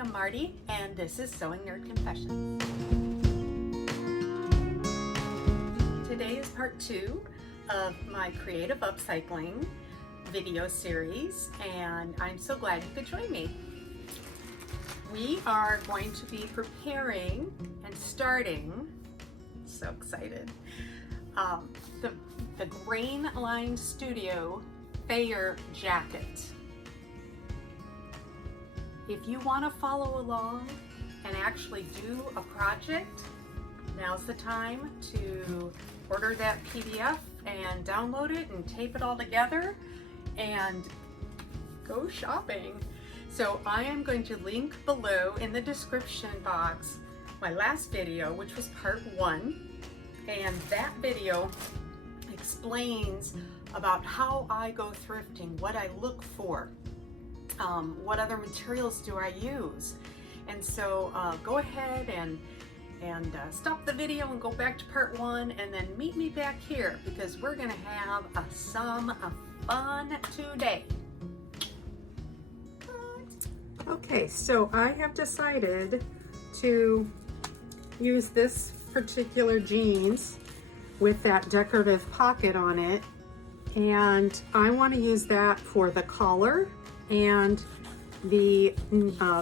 I'm Marty, and this is Sewing Nerd Confessions. Today is part 2 of my creative upcycling video series, and I'm so glad you could join me. We are going to be preparing and starting, so excited, the Grain Line Studio Fair jacket. If you want to follow along and actually do a project, now's the time to order that PDF and download it and tape it all together and go shopping. So I am going to link below in the description box my last video, which was part 1, and that video explains about how I go thrifting, what I look for, what other materials do I use. And so go ahead and stop the video and go back to part 1 and then meet me back here, because we're gonna have some fun today. Okay, so I have decided to use this particular jeans with that decorative pocket on it, and I want to use that for the collar and the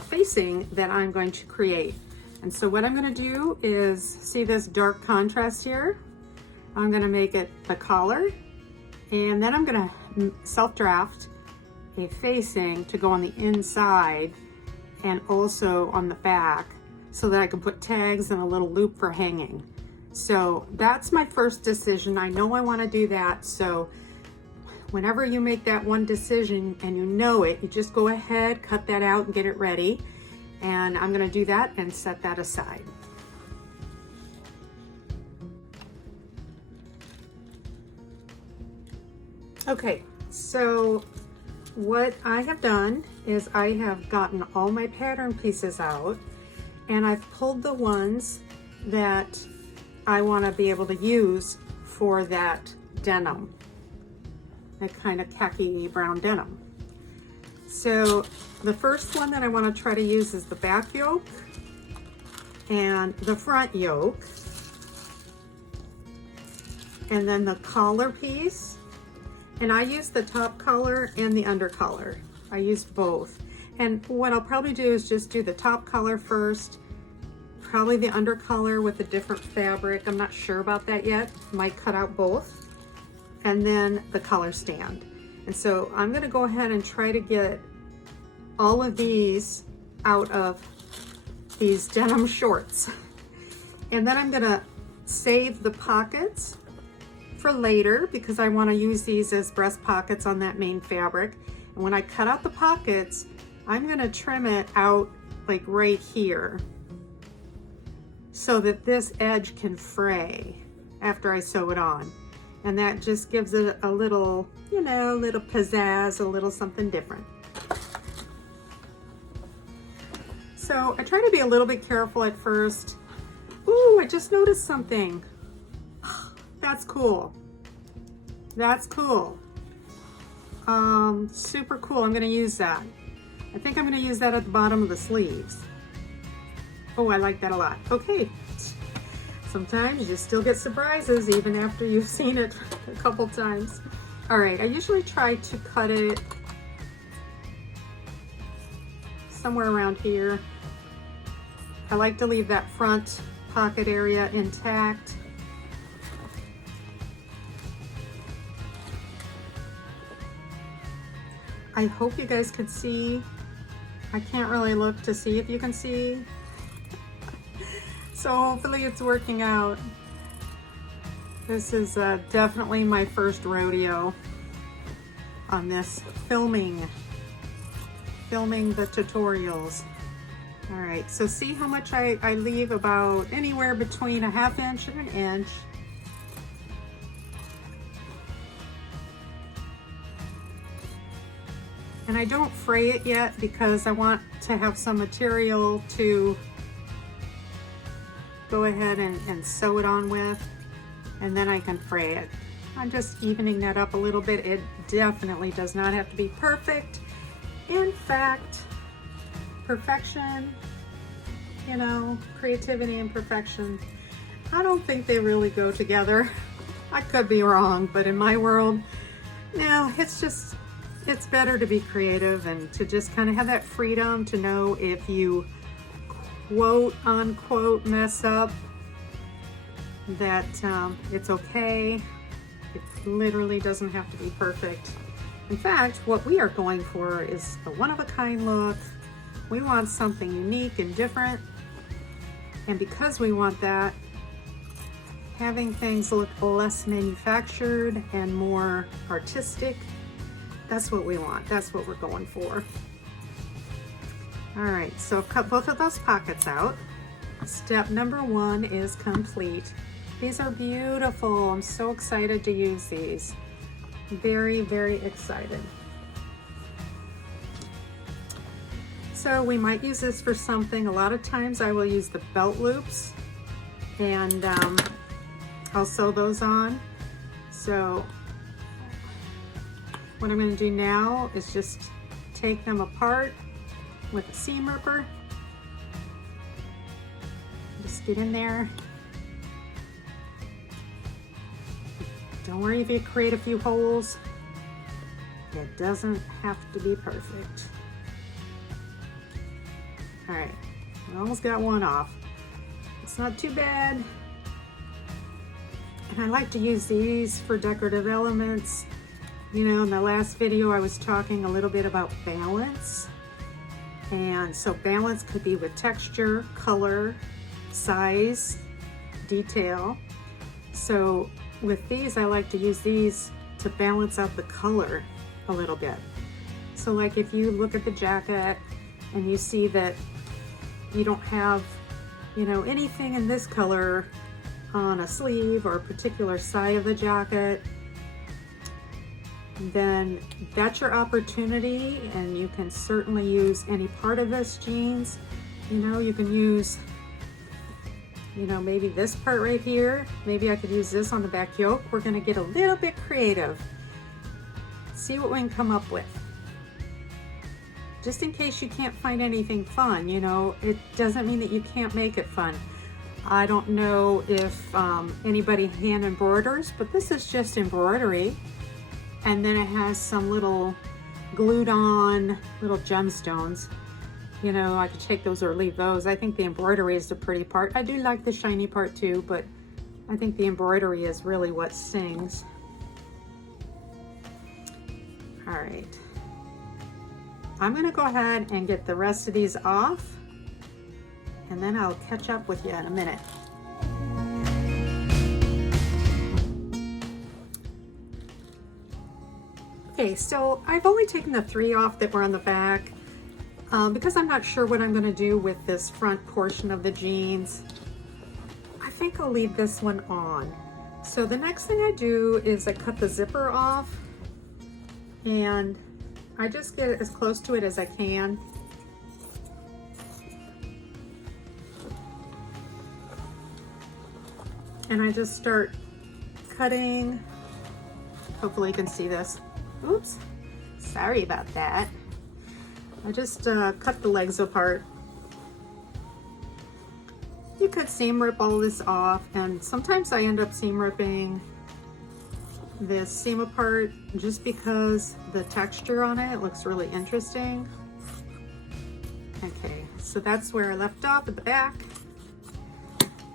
facing that I'm going to create. And so what I'm going to do is, see this dark contrast here? I'm going to make it the collar, and then I'm going to self-draft a facing to go on the inside and also on the back, so that I can put tags and a little loop for hanging. So that's my first decision. I know I want to do that, so whenever you make that one decision and you know it, you just go ahead, cut that out and get it ready. And I'm going to do that and set that aside. Okay, so what I have done is I have gotten all my pattern pieces out, and I've pulled the ones that I want to be able to use for that denim, that kind of khaki brown denim. So the first one that I want to try to use is the back yoke and the front yoke, and then the collar piece. And I use the top collar and the under collar. I use both. And what I'll probably do is just do the top collar first, probably the under collar with a different fabric. I'm not sure about that yet. Might cut out both. And then the collar stand. And so I'm going to go ahead and try to get all of these out of these denim shorts. And then I'm going to save the pockets for later, because I want to use these as breast pockets on that main fabric. And when I cut out the pockets, I'm going to trim it out like right here, so that this edge can fray after I sew it on. And that just gives it a little, you know, a little pizzazz, a little something different. So I try to be a little bit careful at first. Ooh, I just noticed something. That's cool. That's cool. Super cool. I'm gonna use that. I think I'm gonna use that at the bottom of the sleeves. Oh, I like that a lot. Okay. Sometimes you still get surprises even after you've seen it a couple times. All right, I usually try to cut it somewhere around here. I like to leave that front pocket area intact. I hope you guys could see. I can't really look to see if you can see. So hopefully it's working out. This is definitely my first rodeo on this filming the tutorials. All right, so see how much I leave, about anywhere between 1/2 inch and 1 inch. And I don't fray it yet because I want to have some material to go ahead and sew it on with, and then I can fray it. I'm just evening that up a little bit. It definitely does not have to be perfect. In fact, perfection, you know, creativity and perfection, I don't think they really go together. I could be wrong, but in my world, no, it's better to be creative and to just kind of have that freedom to know if you quote unquote mess up, that it's okay. It literally doesn't have to be perfect. In fact, what we are going for is a one-of-a-kind look. We want something unique and different. And because we want that, having things look less manufactured and more artistic, that's what we want. That's what we're going for. All right, so cut both of those pockets out. Step number 1 is complete. These are beautiful. I'm so excited to use these. Very, very excited. So we might use this for something. A lot of times I will use the belt loops, and I'll sew those on. So what I'm going to do now is just take them apart with a seam ripper. Just get in there. Don't worry if you create a few holes. It doesn't have to be perfect. All right, I almost got one off. It's not too bad. And I like to use these for decorative elements. You know, in the last video I was talking a little bit about balance. And so balance could be with texture, color, size, detail. So with these, I like to use these to balance out the color a little bit. So like if you look at the jacket and you see that you don't have, you know, anything in this color on a sleeve or a particular side of the jacket, then that's your opportunity, and you can certainly use any part of this jeans. You know, you can use, you know, maybe this part right here. Maybe I could use this on the back yoke. We're gonna get a little bit creative. See what we can come up with. Just in case you can't find anything fun, you know, it doesn't mean that you can't make it fun. I don't know if anybody hand embroiders, but this is just embroidery. And then it has some little glued on little gemstones. You know, I could take those or leave those. I think the embroidery is the pretty part. I do like the shiny part too, but I think the embroidery is really what sings. All right. I'm gonna go ahead and get the rest of these off, and then I'll catch up with you in a minute. Okay, so I've only taken the 3 off that were on the back because I'm not sure what I'm going to do with this front portion of the jeans. I think I'll leave this one on. So the next thing I do is I cut the zipper off, and I just get as close to it as I can. And I just start cutting. Hopefully you can see this. Oops, sorry about that. I just cut the legs apart. You could seam rip all this off, and sometimes I end up seam ripping this seam apart just because the texture on it looks really interesting. Okay, so that's where I left off at the back.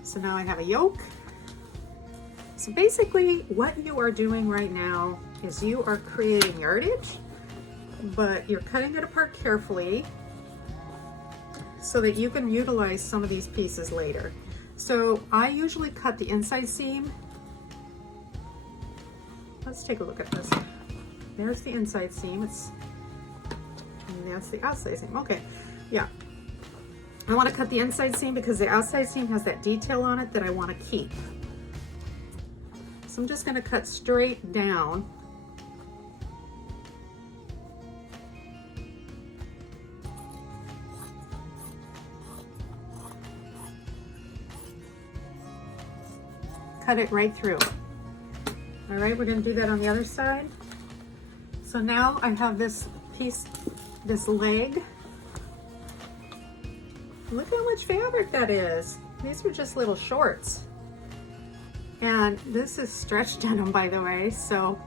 So now I have a yoke. So basically what you are doing right now is you are creating yardage, but you're cutting it apart carefully so that you can utilize some of these pieces later. So I usually cut the inside seam. Let's take a look at this. There's the inside seam. And that's the outside seam. Okay, yeah. I want to cut the inside seam because the outside seam has that detail on it that I want to keep. So I'm just going to cut straight down. Cut it right through. All right, we're going to do that on the other side. So now I have this piece, this leg, Look how much fabric that is. These are just little shorts. And this is stretch denim, by the way, so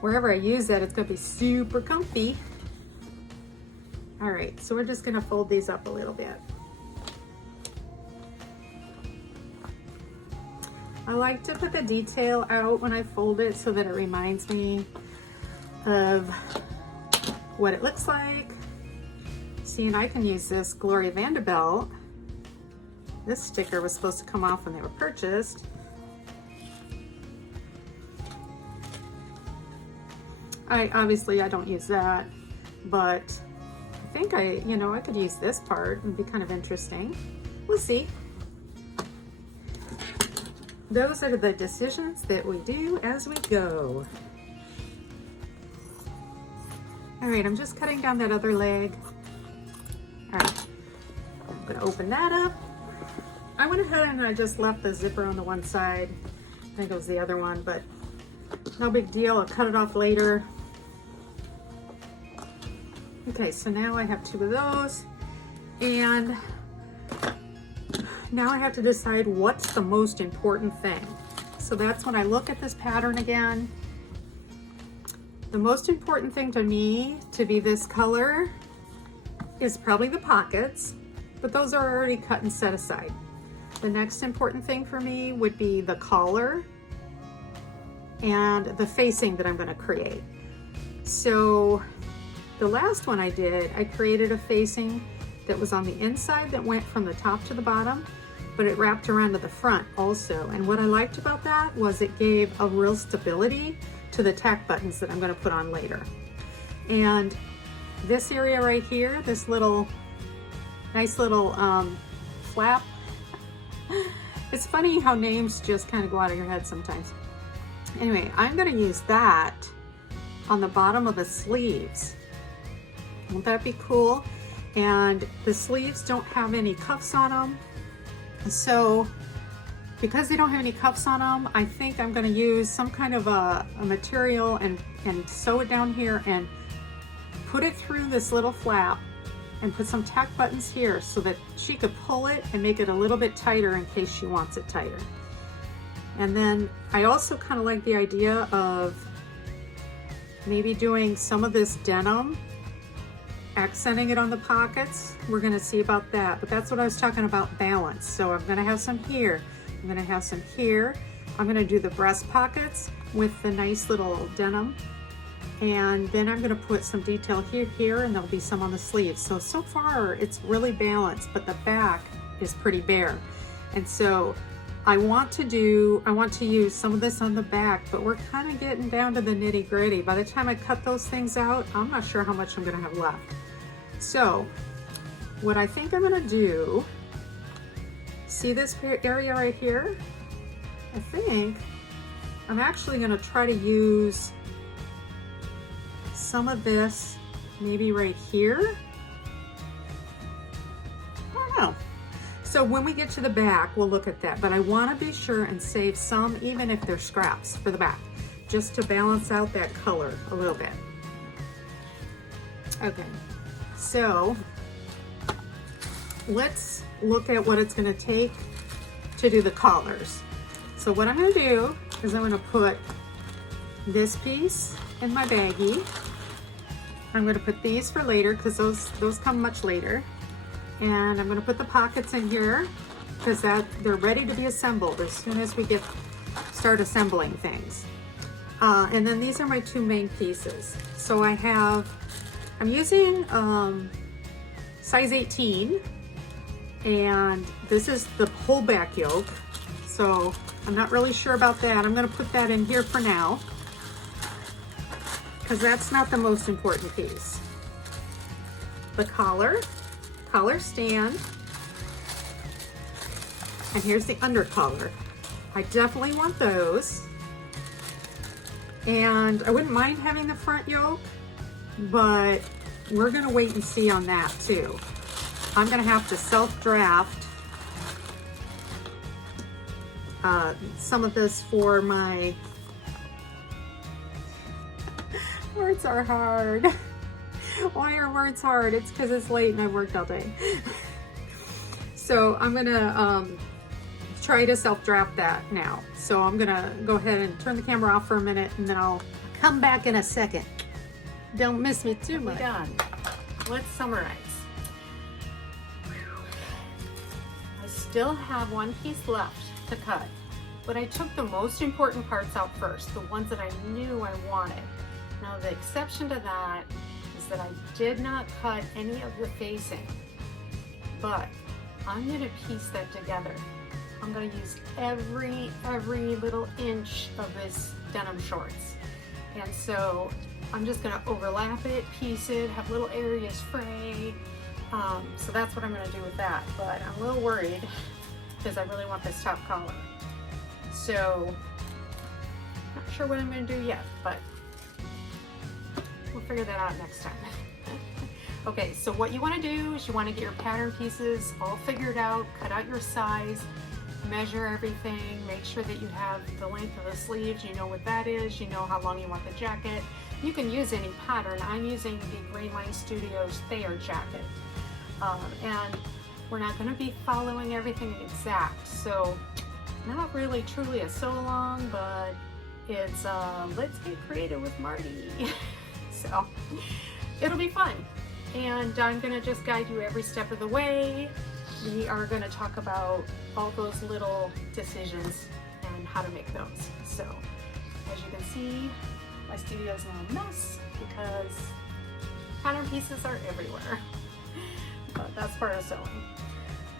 wherever I use that, it's gonna be super comfy. All right, so we're just gonna fold these up a little bit. I like to put the detail out when I fold it so that it reminds me of what it looks like. See, and I can use this Gloria Vanderbilt. This sticker was supposed to come off when they were purchased. Obviously I don't use that, but I think I could use this part. It would be kind of interesting. We'll see. Those are the decisions that we do as we go. All right, I'm just cutting down that other leg. All right, I'm gonna open that up. I went ahead and I just left the zipper on the one side. I think it was the other one, but no big deal. I'll cut it off later. Okay, so now I have 2 of those, and now I have to decide what's the most important thing. So that's when I look at this pattern again. The most important thing to me to be this color is probably the pockets, but those are already cut and set aside. The next important thing for me would be the collar and the facing that I'm going to create. So the last one I did, I created a facing that was on the inside that went from the top to the bottom, but it wrapped around to the front also. And what I liked about that was it gave a real stability to the tack buttons that I'm going to put on later. And this area right here, this little nice little flap, it's funny how names just kind of go out of your head sometimes. Anyway, I'm going to use that on the bottom of the sleeves. Won't that be cool? And the sleeves don't have any cuffs on them. So because they don't have any cuffs on them, I think I'm going to use some kind of a material and sew it down here and put it through this little flap and put some tack buttons here so that she could pull it and make it a little bit tighter in case she wants it tighter. And then I also kind of like the idea of maybe doing some of this denim, accenting it on the pockets. We're going to see about that, but that's what I was talking about, balance. So I'm going to have some here, I'm going to have some here. I'm going to do the breast pockets with the nice little denim, and then I'm going to put some detail here, and there'll be some on the sleeves. So far it's really balanced, but the back is pretty bare. And so I want to use some of this on the back, but we're kind of getting down to the nitty gritty. By the time I cut those things out, I'm not sure how much I'm going to have left. So what I think I'm going to do, see this area right here? I think I'm actually going to try to use some of this maybe right here. I don't know. So when we get to the back, we'll look at that, but I want to be sure and save some, even if they're scraps, for the back, just to balance out that color a little bit. Okay, so let's look at what it's going to take to do the collars. So what I'm going to do is I'm going to put this piece in my baggie. I'm going to put these for later because those come much later. And I'm going to put the pockets in here because they're ready to be assembled as soon as we start assembling things. And then these are my 2 main pieces. So I'm using size 18, and this is the whole back yoke. So I'm not really sure about that. I'm going to put that in here for now because that's not the most important piece. The collar stand, and here's the under collar. I definitely want those, and I wouldn't mind having the front yoke, but we're gonna wait and see on that too. I'm gonna have to self-draft some of this for my words are hard. Why are words hard? It's because it's late and I've worked all day. So I'm gonna try to self-draft that now. So I'm gonna go ahead and turn the camera off for a minute, and then I'll come back in a second. Don't miss me too much. Done. Let's summarize. I still have one piece left to cut, but I took the most important parts out first, the ones that I knew I wanted. Now the exception to that is that I did not cut any of the facing, but I'm going to piece that together. I'm going to use every little inch of this denim shorts. And so I'm just going to overlap it, piece it, have little areas fray. So that's what I'm going to do with that. But I'm a little worried because I really want this top collar. So not sure what I'm going to do yet, but we'll figure that out next time. Okay, so what you want to do is you want to get your pattern pieces all figured out, cut out your size, measure everything, make sure that you have the length of the sleeves, you know what that is, you know how long you want the jacket. You can use any pattern. I'm using the Green Line Studios Thayer jacket. And we're not going to be following everything exact, so not really truly a sew along, but it's let's get creative with Marty. So it'll be fun. And I'm going to just guide you every step of the way. We are going to talk about all those little decisions and how to make those. So as you can see, my studio's now a mess because pattern pieces are everywhere. But that's part of sewing.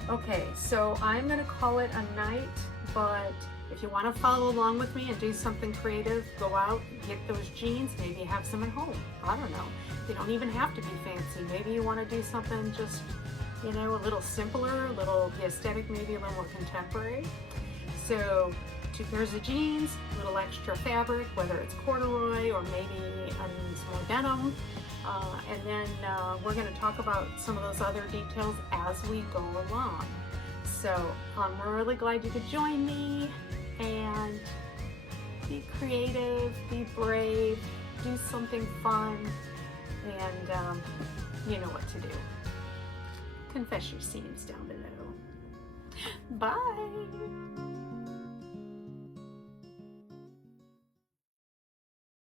Okay, so I'm going to call it a night, but if you want to follow along with me and do something creative, go out, get those jeans, maybe have some at home. I don't know. They don't even have to be fancy. Maybe you want to do something just, you know, a little simpler, a little the aesthetic, maybe a little more contemporary. So 2 pairs of jeans, a little extra fabric, whether it's corduroy or maybe some more denim. And then we're going to talk about some of those other details as we go along. So I'm really glad you could join me, and be creative, be brave, do something fun, and you know what to do. Confess your seams down below. Bye!